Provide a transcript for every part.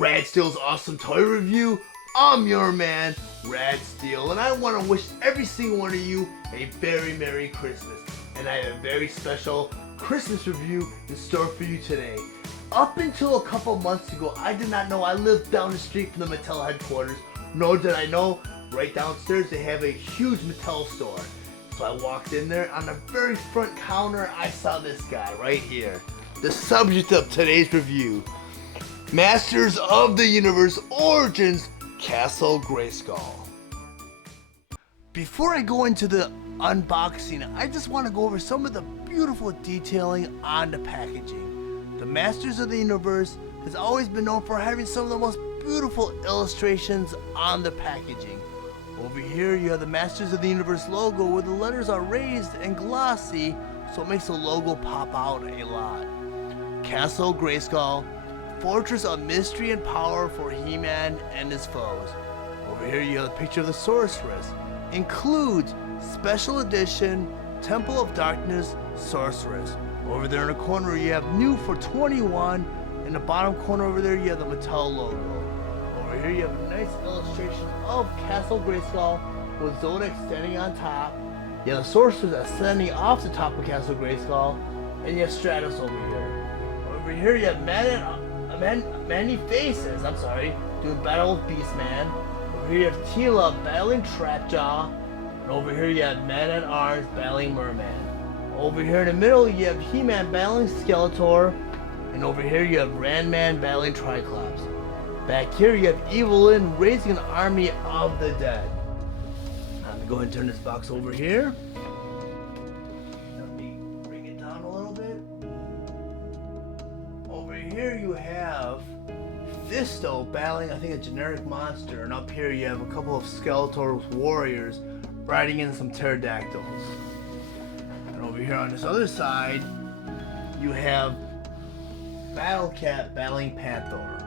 Rad Steele's awesome toy review. I'm your man, Rad Steele, and I want to wish every single one of you a very Merry Christmas. And I have a very special Christmas review in store for you today. Up until a couple months ago, I did not know I lived down the street from the Mattel headquarters, nor did I know right downstairs they have a huge Mattel store. So I walked in there. On the very front counter, I saw this guy right here, the subject of today's review. Masters of the Universe Origins Castle Grayskull. Before I go into the unboxing, I just want to go over some of the beautiful detailing on the packaging. The Masters of the Universe has always been known for having some of the most beautiful illustrations on the packaging. Over here you have the Masters of the Universe logo where the letters are raised and glossy, so it makes the logo pop out a lot. Castle Grayskull, fortress of mystery and power for He-Man and his foes. Over here you have a picture of the Sorceress. Includes special edition Temple of Darkness Sorceress. Over there in the corner you have new for 21. In the bottom corner over there you have the Mattel logo. Over here you have a nice illustration of Castle Grayskull with Zodiac standing on top. You have the Sorceress ascending off the top of Castle Grayskull, and you have Stratos over here. Over here you have many faces, doing battle with Beastman. Over here you have Tila battling Trapjaw, and over here you have Man-at-Arms battling Merman. Over here in the middle you have He-Man battling Skeletor, and over here you have Ran-Man battling Triclops. Back here you have Evelyn raising an army of the dead. I'm going to go ahead and turn this box over here. Let me bring it down a little bit. Over here you have Fisto battling, I think, a generic monster, and up here you have a couple of Skeletor's warriors riding in some pterodactyls. And over here on this other side you have Battle Cat battling Panther.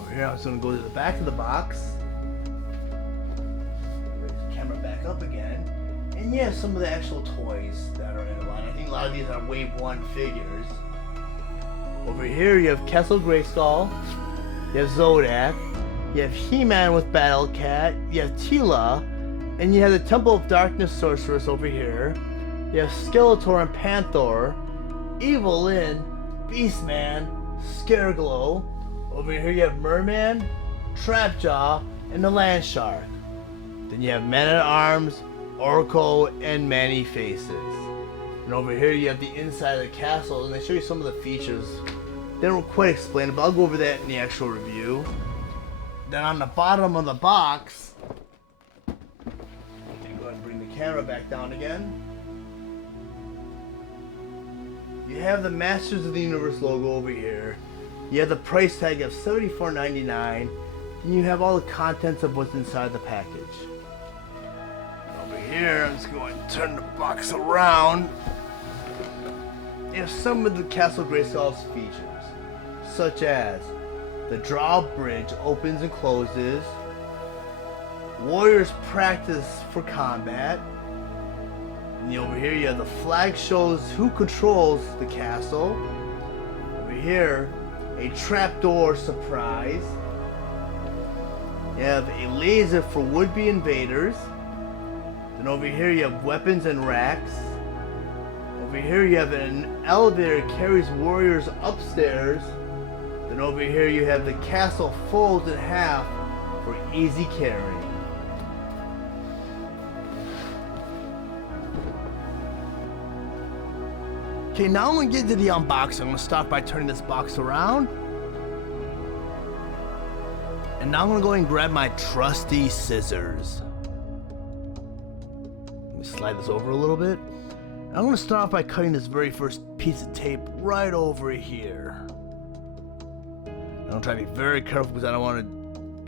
Over here I'm just going to go to the back of the box. Raise the camera back up again. And you have some of the actual toys that are in the line. I think a lot of these are Wave 1 figures. Over here you have Castle Grayskull, you have Zodiac, you have He-Man with Battle Cat, you have Tila, and you have the Temple of Darkness Sorceress over here. You have Skeletor and Panther, Evelyn, Beastman, Scareglow. Over here you have Merman, Trapjaw, and the Land Shark. Then you have Man-at-Arms, Oracle, and Many Faces. And over here you have the inside of the castle, and they show you some of the features. They don't quite explain it, but I'll go over that in the actual review. Then on the bottom of the box, go ahead and bring the camera back down again. You have the Masters of the Universe logo over here. You have the price tag of $74.99, and you have all the contents of what's inside the package. And over here, I'm just going to turn the box around. You have some of the Castle Grayskull's features, such as the drawbridge opens and closes, warriors practice for combat, and over here you have the flag shows who controls the castle. Over here, a trapdoor surprise. You have a laser for would-be invaders. Then over here you have weapons and racks. Over here you have an elevator that carries warriors upstairs. Then over here you have the castle folds in half for easy carrying. Okay, now I'm going to get into the unboxing. I'm going to start by turning this box around. And now I'm going to go ahead and grab my trusty scissors. Let me slide this over a little bit. I'm going to start off by cutting this very first piece of tape right over here. I'm going to try to be very careful because I don't want to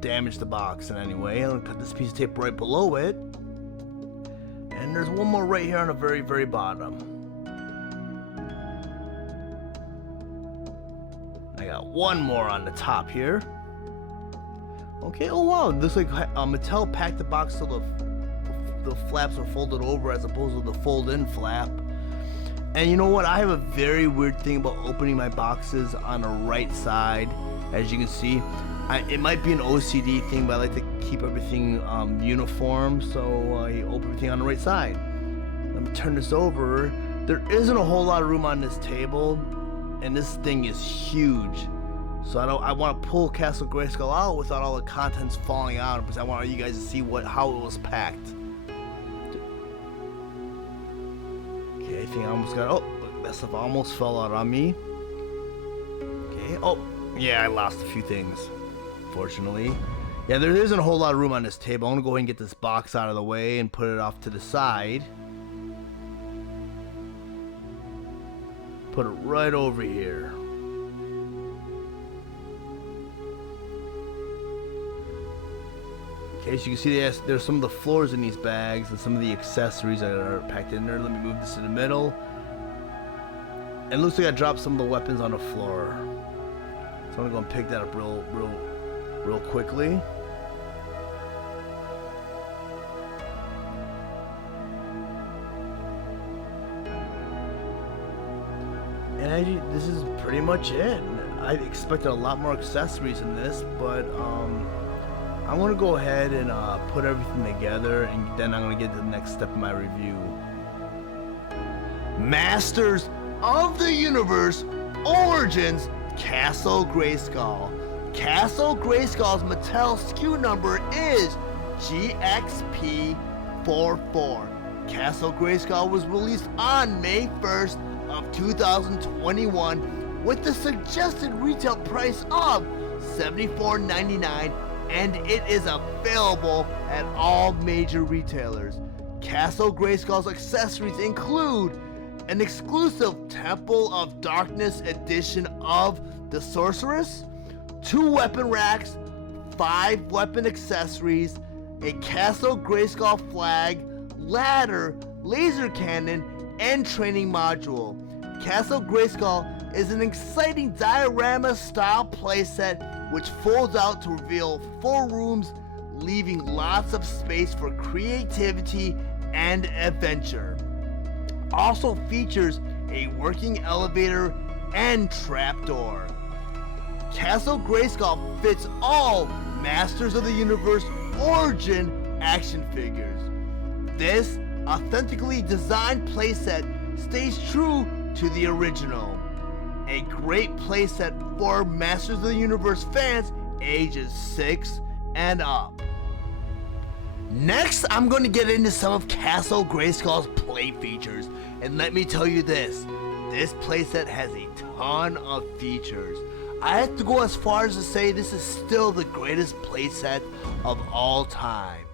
damage the box in any way. I'm going to cut this piece of tape right below it. And there's one more right here on the very, very bottom. I got one more on the top here. Okay, oh wow, looks like Mattel packed the box so the flaps are folded over as opposed to the fold-in flap. And you know what? I have a very weird thing about opening my boxes on the right side. As you can see, it might be an OCD thing, but I like to keep everything uniform, so I open everything on the right side. Let me turn this over. There isn't a whole lot of room on this table, and this thing is huge. So I want to pull Castle Grayskull out without all the contents falling out, because I want you guys to see how it was packed. Okay, I think I almost got. Oh, that stuff almost fell out on me. Okay. Oh, yeah, I lost a few things. Fortunately, yeah, there isn't a whole lot of room on this table. I'm gonna go ahead and get this box out of the way and put it off to the side. Put it right over here. Okay, so you can see there's some of the floors in these bags and some of the accessories that are packed in there. Let me move this in the middle. And it looks like I dropped some of the weapons on the floor. So I'm gonna go and pick that up real quickly. And this is pretty much it. I expected a lot more accessories in this, but I want to go ahead and put everything together, and then I'm going to get to the next step in my review. Masters of the Universe Origins Castle Grayskull. Castle Grayskull's Mattel SKU number is GXP44. Castle Grayskull was released on May 1st of 2021 with the suggested retail price of $74.99, and it is available at all major retailers. Castle Grayskull's accessories include an exclusive Temple of Darkness edition of the Sorceress, 2 weapon racks, 5 weapon accessories, a Castle Grayskull flag, ladder, laser cannon, and training module. Castle Grayskull is an exciting diorama style playset which folds out to reveal 4 rooms, leaving lots of space for creativity and adventure. Also features a working elevator and trapdoor. Castle Grayskull fits all Masters of the Universe Origin action figures. This authentically designed playset stays true to the original. A great playset for Masters of the Universe fans ages 6 and up. Next, I'm going to get into some of Castle Grayskull's play features, and let me tell you this playset has a ton of features. I have to go as far as to say this is still the greatest playset of all time.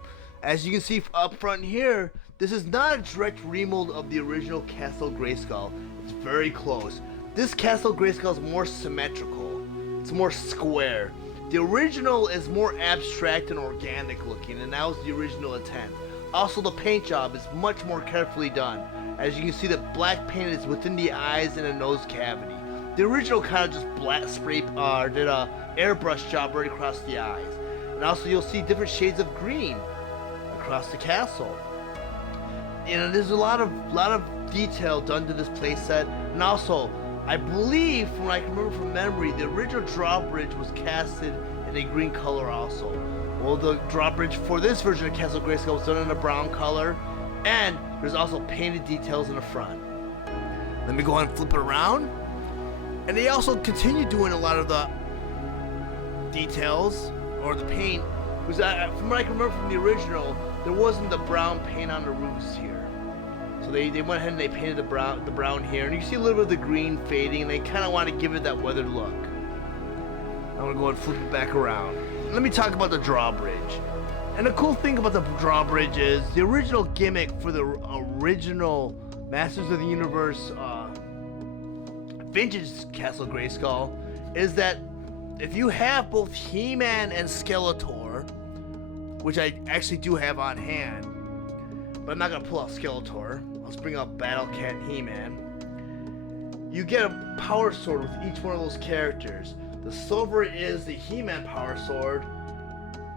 As you can see up front here, this is not a direct remold of the original Castle Grayskull. It's very close. This Castle Grayskull is more symmetrical. It's more square. The original is more abstract and organic looking, and that was the original intent. Also, the paint job is much more carefully done. As you can see, the black paint is within the eyes and the nose cavity. The original kind of just did a airbrush job right across the eyes. And also, you'll see different shades of green across the castle. You know, there's a lot of detail done to this playset, and also, I believe, from what I can remember from memory, the original drawbridge was casted in a green color also. Well, the drawbridge for this version of Castle Grayskull was done in a brown color, and there's also painted details in the front. Let me go ahead and flip it around. And they also continue doing a lot of the details, or the paint, because from what I can remember from the original, there wasn't the brown paint on the roofs here. So they went ahead and they painted the brown here, and you see a little bit of the green fading, and they kind of want to give it that weathered look. I'm going to go ahead and flip it back around. Let me talk about the drawbridge. And the cool thing about the drawbridge is the original gimmick for the original Masters of the Universe vintage Castle Grayskull is that if you have both He-Man and Skeletor, which I actually do have on hand, but I'm not going to pull out Skeletor. Let's bring out Battle Cat and He-Man. You get a power sword with each one of those characters. The silver is the He-Man power sword,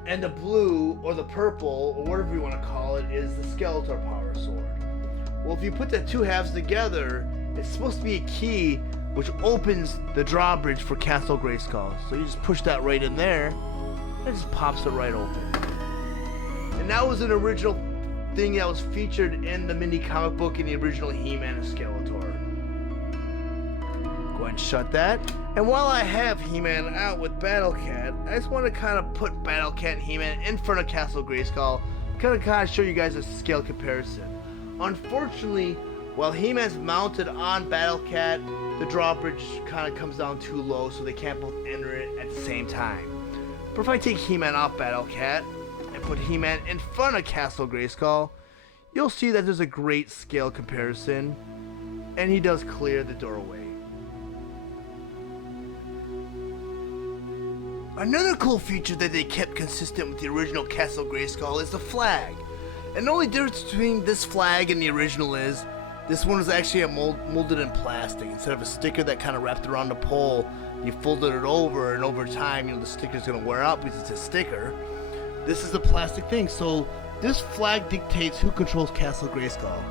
and the blue, or the purple, or whatever you want to call it, is the Skeletor power sword. Well, if you put the two halves together, it's supposed to be a key which opens the drawbridge for Castle Grayskull. So you just push that right in there, and it just pops it right open. And that was an original thing that was featured in the mini comic book in the original He-Man and Skeletor. Go ahead and shut that. And while I have He-Man out with Battle Cat, I just want to kind of put Battle Cat and He-Man in front of Castle Grayskull, kind of show you guys a scale comparison. Unfortunately, while He-Man's mounted on Battle Cat, the drawbridge kind of comes down too low, so they can't both enter it at the same time. But if I take He-Man off Battle Cat and put He-Man in front of Castle Grayskull, you'll see that there's a great scale comparison, and he does clear the doorway. Another cool feature that they kept consistent with the original Castle Grayskull is the flag. And the only difference between this flag and the original is this one is actually molded in plastic. Instead of a sticker that kind of wrapped around the pole, you folded it over, and over time, the sticker's gonna wear out because it's a sticker. This is a plastic thing, so this flag dictates who controls Castle Grayskull.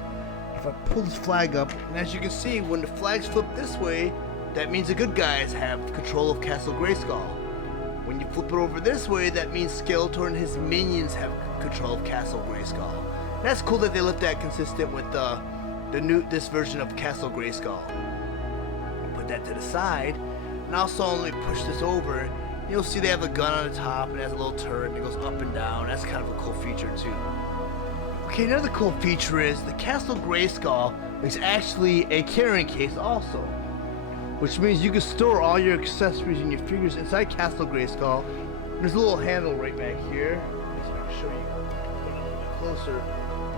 If I pull this flag up, and as you can see, when the flag's flipped this way, that means the good guys have control of Castle Grayskull. When you flip it over this way, that means Skeletor and his minions have control of Castle Grayskull. And that's cool that they left that consistent with this version of Castle Grayskull. Put that to the side, and also only push this over. You'll see they have a gun on the top, and it has a little turret, and it goes up and down. That's kind of a cool feature too. Okay, another cool feature is the Castle Grayskull is actually a carrying case also, which means you can store all your accessories and your figures inside Castle Grayskull. There's a little handle right back here. So I can show you put it a little bit closer.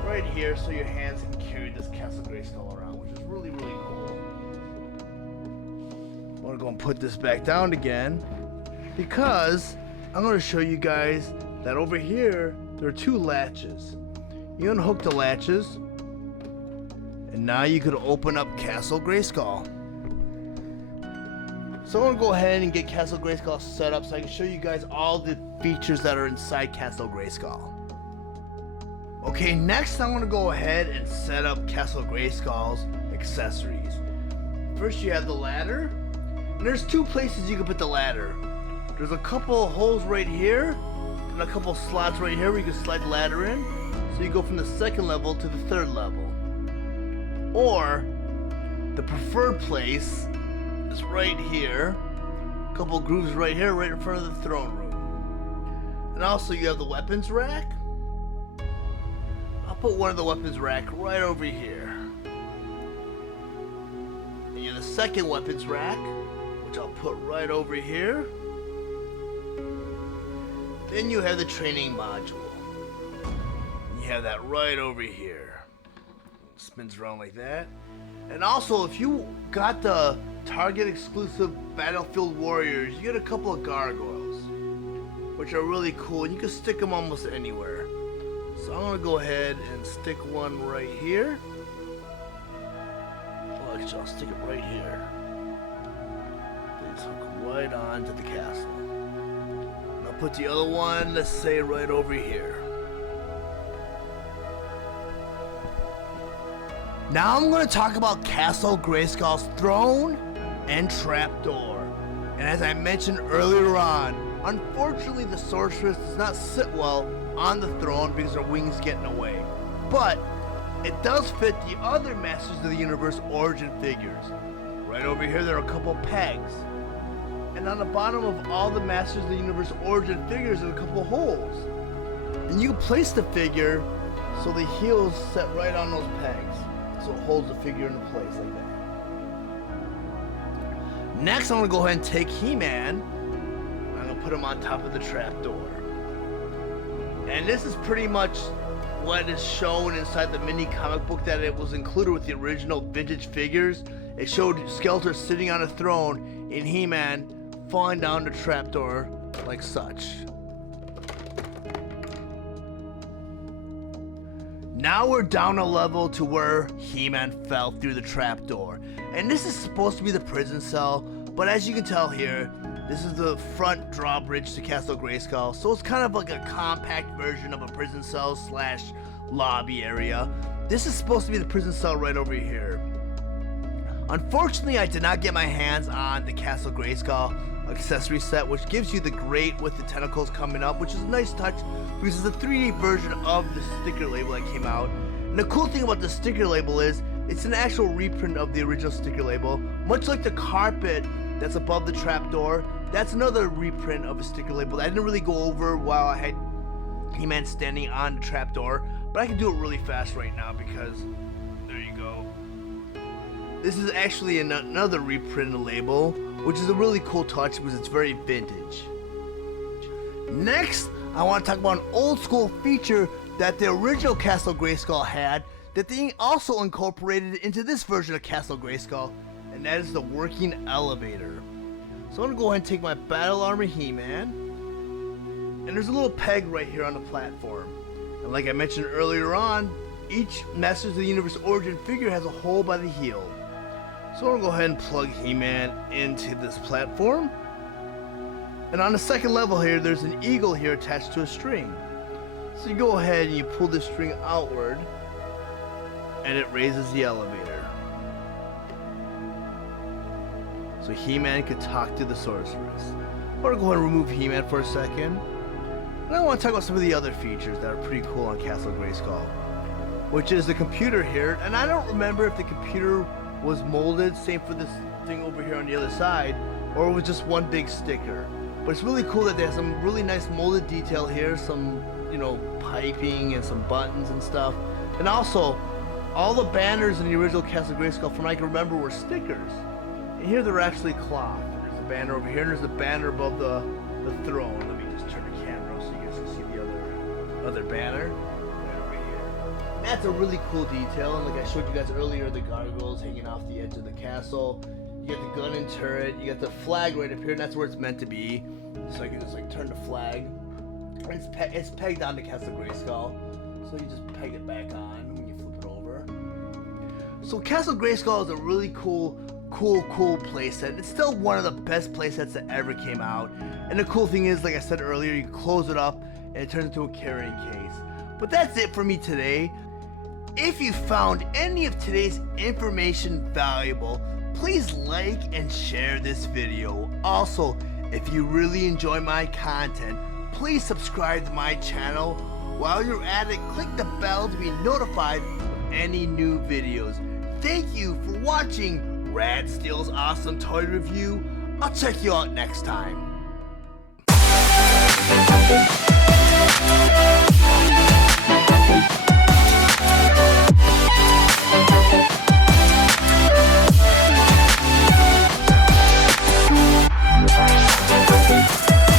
Right here, so your hands can carry this Castle Grayskull around, which is really, really cool. I'm gonna go and put this back down again, because I'm gonna show you guys that over here, there are two latches. You unhook the latches, and now you could open up Castle Grayskull. So I'm gonna go ahead and get Castle Grayskull set up so I can show you guys all the features that are inside Castle Grayskull. Okay, next I'm gonna go ahead and set up Castle Grayskull's accessories. First you have the ladder, and there's two places you can put the ladder. There's a couple holes right here, and a couple slots right here where you can slide the ladder in. So you go from the second level to the third level. Or, the preferred place is right here. A couple grooves right here, right in front of the throne room. And also you have the weapons rack. I'll put one of the weapons rack right over here. And you have the second weapons rack, which I'll put right over here. Then you have the training module. You have that right over here. It spins around like that. And also, if you got the Target exclusive Battlefield Warriors, you get a couple of gargoyles, which are really cool, and you can stick them almost anywhere. So I'm gonna go ahead and stick one right here. Well, actually, I'll stick it right here. Just hook right on to the castle. And I'll put the other one, let's say, right over here. Now I'm going to talk about Castle Grayskull's throne and trapdoor. And as I mentioned earlier on, unfortunately the sorceress does not sit well on the throne because her wings get in the way. But it does fit the other Masters of the Universe origin figures. Right over here there are a couple pegs. And on the bottom of all the Masters of the Universe origin figures there's a couple holes. And you can place the figure so the heels set right on those pegs. So it holds the figure into place like that. Next, I'm going to go ahead and take He-Man. I'm going to put him on top of the trapdoor. And this is pretty much what is shown inside the mini comic book that it was included with the original vintage figures. It showed Skeletor sitting on a throne and He-Man falling down the trapdoor like such. Now we're down a level to where He-Man fell through the trapdoor. And this is supposed to be the prison cell, but as you can tell here, this is the front drawbridge to Castle Grayskull, so it's kind of like a compact version of a prison cell slash lobby area. This is supposed to be the prison cell right over here. Unfortunately, I did not get my hands on the Castle Grayskull accessory set, which gives you the grate with the tentacles coming up, which is a nice touch because it's a 3D version of the sticker label that came out. And the cool thing about the sticker label is it's an actual reprint of the original sticker label, much like the carpet that's above the trapdoor. That's another reprint of a sticker label that I didn't really go over while I had He-Man standing on the trapdoor, but I can do it really fast right now because there you go. This is actually another reprinted label, which is a really cool touch because it's very vintage. Next, I want to talk about an old school feature that the original Castle Grayskull had that they also incorporated into this version of Castle Grayskull, and that is the working elevator. So I'm going to go ahead and take my Battle Armor He-Man, and there's a little peg right here on the platform. And like I mentioned earlier on, each Masters of the Universe origin figure has a hole by the heel. So I'm going to go ahead and plug He-Man into this platform. And on the second level here, there's an eagle here attached to a string. So you go ahead and you pull this string outward, and it raises the elevator. So He-Man could talk to the sorceress. I'm going to go ahead and remove He-Man for a second. And I want to talk about some of the other features that are pretty cool on Castle Grayskull, which is the computer here. And I don't remember if the computer was molded, same for this thing over here on the other side, or it was just one big sticker. But it's really cool that they have some really nice molded detail here, some, you know, piping and some buttons and stuff. And also, all the banners in the original Castle Grayskull, from what I can remember, were stickers. And here they're actually cloth. There's a banner over here, and there's a banner above the throne. Let me just turn the camera so you guys can see the other banner right over here. And that's a really cool detail, and like I showed you guys earlier, the gargoyles hanging off the edge of the castle. You got the gun and turret, you got the flag right up here, and that's where it's meant to be. So I can just like turn the flag. It's pegged onto Castle Grayskull, so you just peg it back on when you flip it over. So Castle Grayskull is a really cool playset. It's still one of the best playsets that ever came out. And the cool thing is, like I said earlier, you can close it up and it turns into a carrying case. But that's it for me today. If you found any of today's information valuable, please like and share this video. Also, if you really enjoy my content, please subscribe to my channel. While you're at it, click the bell to be notified of any new videos. Thank you for watching Rad Steele's Awesome Toy Review. I'll check you out next time.